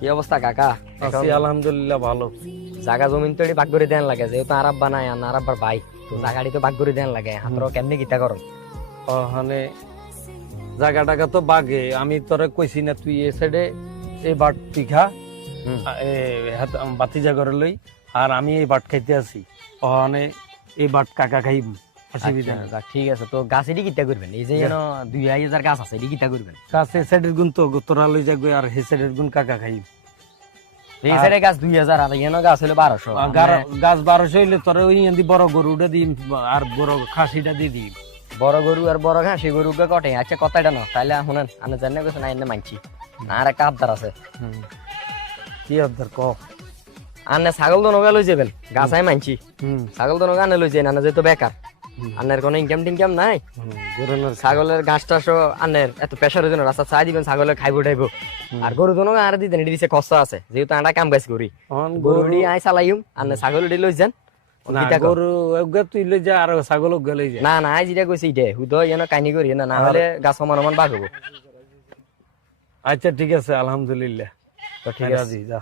কি অবস্থা কাকা? আছি আলহামদুলিল্লাহ ভালো। জায়গা জমিন তো ভাগ করে দেন লাগে, যেহেতু আর আব্বা নাই আর আব্বার ভাই, তো জায়গাটি তো ভাগ করে দেন লাগে। হাতর কেমনি কিতা করো? ওখানে জায়গা টাকা তো বাগে, আমি তোরে কইছি না তুই এ সাইডে এই বাট পিখা বাতি জাগরে লই, আর আমি এই বাট খাইতে আছি। ওখানে এই বাট কাকা খাইব, অসুবিধা নেই। আচ্ছা, ঠিক আছে। তো গাছ এটি কিতা করবেন? এই যে যেন 2000 গাছ আছে, এটি কিতা করবেন? কাছে সাইডের গুণ তো তোরা লই যাগবে, আর হে সাইডের গুণ কাকা খাইব। এই সাইডে গাছ 2000 আর এখানে গাছ হলো 1200। গাছ 1200 হইলে তোরা ওই এন্দি বড় গরুটা দিই, আর বড় খাসিটা দিয়ে দিই। বড় গরু আর বড় ঘাসি গরু কটে। আচ্ছা কথাটা না তাহলে শুনেন, আমি জানি না এনে মানছি। আর একটা আবদার আছে। কি আবদার ক? আনে ছাগল তো নগা লই যাবেন, গাছাই মানছি। ছাগল তো নগা আনে লই যান, আনে যেহেতু বেকার, আনের কোনো ইনকাম টিনকাম নাই। ছাগলের ঘাস টাসও আনের এত প্রেশারের জন্য রাস্তা চাই দিবেন, ছাগলের খাইব উঠাইব। আর গরু তো নগা আর দিতেন, এটি দিচ্ছে খরচা আছে, যেহেতু আমরা কাম কাজ করি। গরু আই চালাইম, আনে ছাগল এটি লই যান। গরু তুই লই যা, আর ছাগল লই যা। না না, আই যেটা কইছি ইটে হুদ যেন কাহিনী করি না, না হলে গাছ সমান সমান বাঘ হবো। আচ্ছা ঠিক আছে, আলহামদুলিল্লাহ। তো ঠিক আছে, যা।